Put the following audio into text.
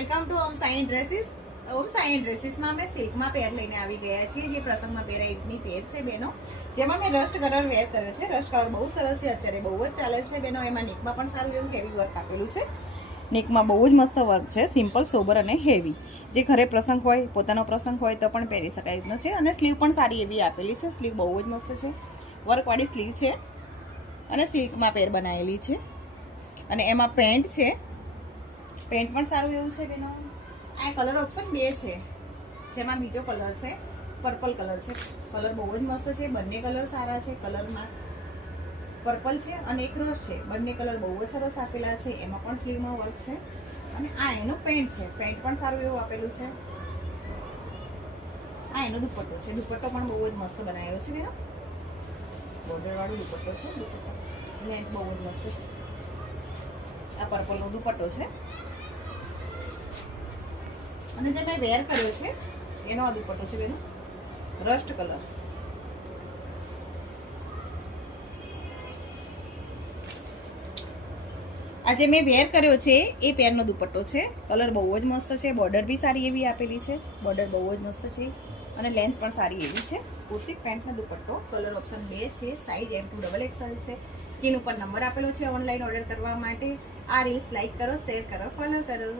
Welcome to Om Sai dresses. Om Sai ડ્રેસીસમાં અમે સિલ્કમાં પેર લઈને આવી ગયા છીએ, જે પ્રસંગમાં પહેરાય એટલી પેર છે બેનો, જેમાં મેં રસ્ટ કલર વેર કર્યો છે. રસ્ટ કલર બહુ સરસ છે, અત્યારે બહુ જ ચાલે છે બેનો. એમાં નેકમાં પણ સારું એવું હેવી વર્ક આપેલું છે. નેકમાં બહુ જ મસ્ત વર્ક છે, સિમ્પલ, સોબર અને હેવી. જે ઘરે પ્રસંગ હોય, પોતાનો પ્રસંગ હોય તો પણ પહેરી શકાય રીતનો છે. અને સ્લીવ પણ સારી એવી આપેલી છે. સ્લીવ બહુ જ મસ્ત છે, વર્કવાળી સ્લીવ છે અને સિલ્કમાં પેર બનાવેલી છે. અને એમાં પેન્ટ છે, પેન્ટ પણ સારું એવું છે બેનો. આ કલર ઓપ્શન 2 છે, જેમાં બીજો કલર છે પર્પલ કલર છે. કલર બહુ જ મસ્ત છે, બંને કલર સારા છે. કલરમાં પર્પલ છે અને એક રોઝ છે, બંને કલર બહુ જ સરસ આપેલા છે. એમાં પણ સ્લીવમાં વર્ક છે. અને આ એનું પેન્ટ છે, પેન્ટ પણ સારું એવું આપેલું છે. આ એનો દુપટ્ટો છે, દુપટ્ટો પણ બહુ જ મસ્ત બનાવેલો છે બેનો. બોર્ડરવાળો દુપટ્ટો છે, દુપટ્ટો લેન્થ બહુ જ મસ્ત છે. આ પર્પલનો દુપટ્ટો છે. અને જે મેં વેર કર્યો છે એનો આ દુપટ્ટો છે બેનો, રસ્ટ કલર. આ જે મેં વેર કર્યો છે એ પેરનો દુપટ્ટો છે. કલર બહુ જ મસ્ત છે, બોર્ડર બી સારી એવી આપેલી છે. બોર્ડર બહુ જ મસ્ત છે અને લેન્થ પણ સારી એવી છે. કુર્તી પેન્ટનો દુપટ્ટો. કલર ઓપ્શન 2 છે, સાઇઝ M2XXL છે. સ્ક્રીન ઉપર નંબર આપેલો છે ઓનલાઈન ઓર્ડર કરવા માટે. આ રીલ્સ લાઈક કરો, શેર કરો, ફોલો કરો.